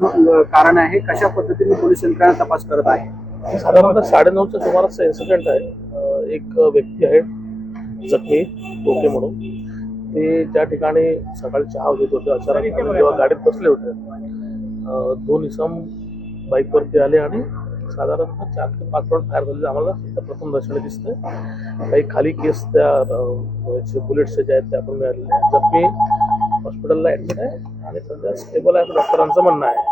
कारण आहे कशा पद्धतीने पोलीस यंत्रणा तपास करत आहे? साधारणतः साडेनऊच्या सुमाराचा इन्सिडेंट आहे. एक व्यक्ती आहे जखमी टोके म्हणून. ते ज्या ठिकाणी सकाळी चहा घेत होते अचानक जेव्हा गाडीत बसले होते दोन इसम बाईकवरती आले आणि साधारणतः चार ते पाच राऊंड फायर झालेले आम्हाला प्रथम दर्शनी दिसते काही खाली केस त्या बुलेट्स जे आहेत ते आपण मिळालेले जखमी हॉस्पिटलला ॲडमिट आहे आणि सध्या स्टेबल आहे असं डॉक्टरांचं म्हणणं आहे.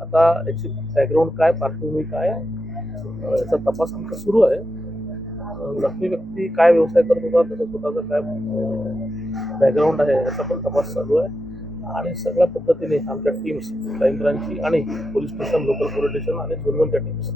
आता याची बॅकग्राऊंड काय पार्श्वभूमी काय याचा तपास आमचा सुरू आहे. जखमी व्यक्ती काय व्यवसाय करत होता त्याचा स्वतःचा काय बॅकग्राऊंड आहे याचा पण तपास चालू आहे. आणि सगळ्या पद्धतीने आमच्या टीम्स क्राईम ब्रांचची आणि police station local police station आणि झोनवनच्या टीम्स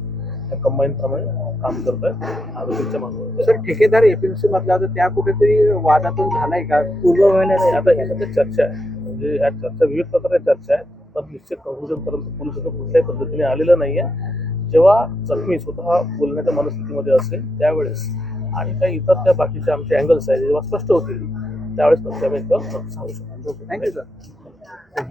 या कंबाईन प्रमाणे काम करत आहेत आरोग्याच्या मागं सर ठेकेदार एपीएमसी मधला होता त्या कुठेतरी वादातून झालाय का? पूर्व नाही, आता ही सध्या चर्चा आहे. म्हणजे ह्या चर्चा विविध प्रकारे चर्चा आहे. पण निश्चित कंक्लुजन पर्यंत पोलीस कुठल्याही पद्धतीने आलेलं नाही आहे जेव्हा जखमी स्वतः बोलण्याच्या मनस्थितीमध्ये असेल त्यावेळेस आणि काही इतर त्या बाकीच्या आमचे अँगल्स आहेत जेव्हा स्पष्ट होतील त्यावेळेस आम्ही सांगू शकतो. Thank you sir